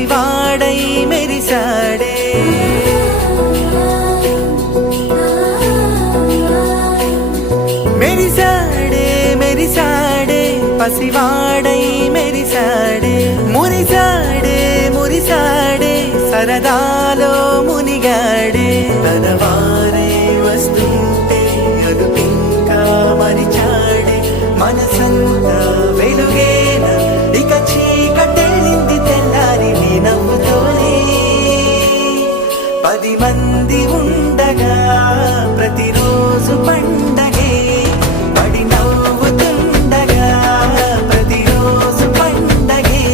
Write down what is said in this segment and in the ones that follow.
పసివాడై మెరిసాడే మెరిసాడే మెరిసాడే పసివాడై మెరిసాడే మురిసాడే మురిసాడే సరదాలో మునిగాడే తన వారే వస్తుంటే అదుపింకా మరిచాడే మనసంతా వెలుగేన ఇక చీకటెళ్ళింది తెల్లారి నీ నవ్వుతోనే 10 మంది ఉండగా ప్రతిరోజు పండగే పడి నవ్వుతుండగా ప్రతిరోజు పండగే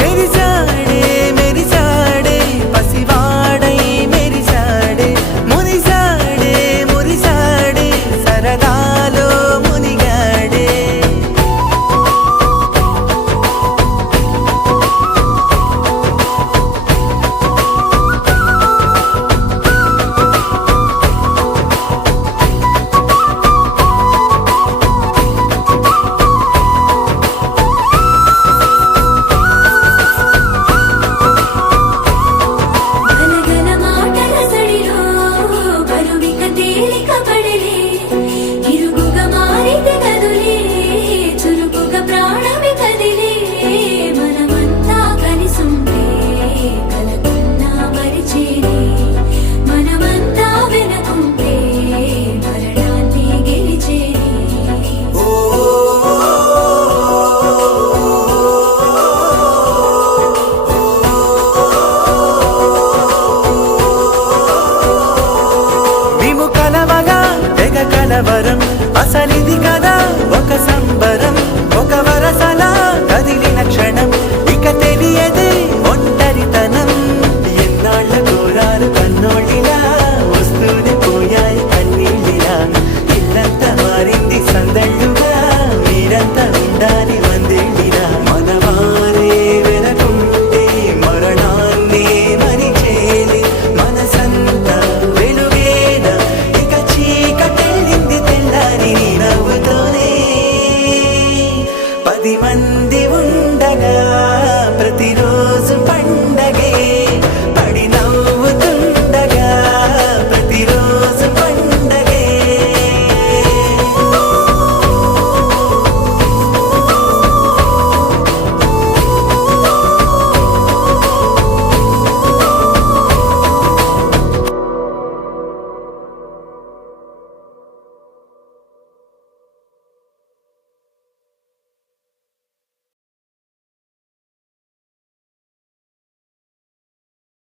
మెరిసాడే మెరిసాడే పసివాడై మెరిసాడే మురిసాడే మురిసాడే సరదాలో మునిగాడే గలగల మాటల సడిలో బరువిక తేలిక పడలే ఇరుగుగా మారితే కదులే చురుకుగా ప్రాణమి కదిలే మనమంతా కలిసుంటే కలకున్నా మరిచేనే మనమంతా వెనకుంటే మరణాన్ని గెలిచేనే మేము కలవగా తెగ కలవరం అసలిది కదా ఒక సంబరం ఒక వరసలా కదిలిన క్షణం ఇక తెలియదే ఒంటరితనం ఎన్నాళ్ళ కోరాలు కన్నోళ్ళిలా వస్తూనే పోయాయి కన్నీళ్ళిలా ఇల్లంతా మారింది సందళ్ళుగా మీరంతా ఉండాలి వందేళ్ళిలా మనవారే వెనకుంటే మరణాన్ని మరిచేది మనసంతా వెలుగేన ఇక చీకటెళ్ళింది తెల్లారి నీ నవ్వుతోనే 10 మంది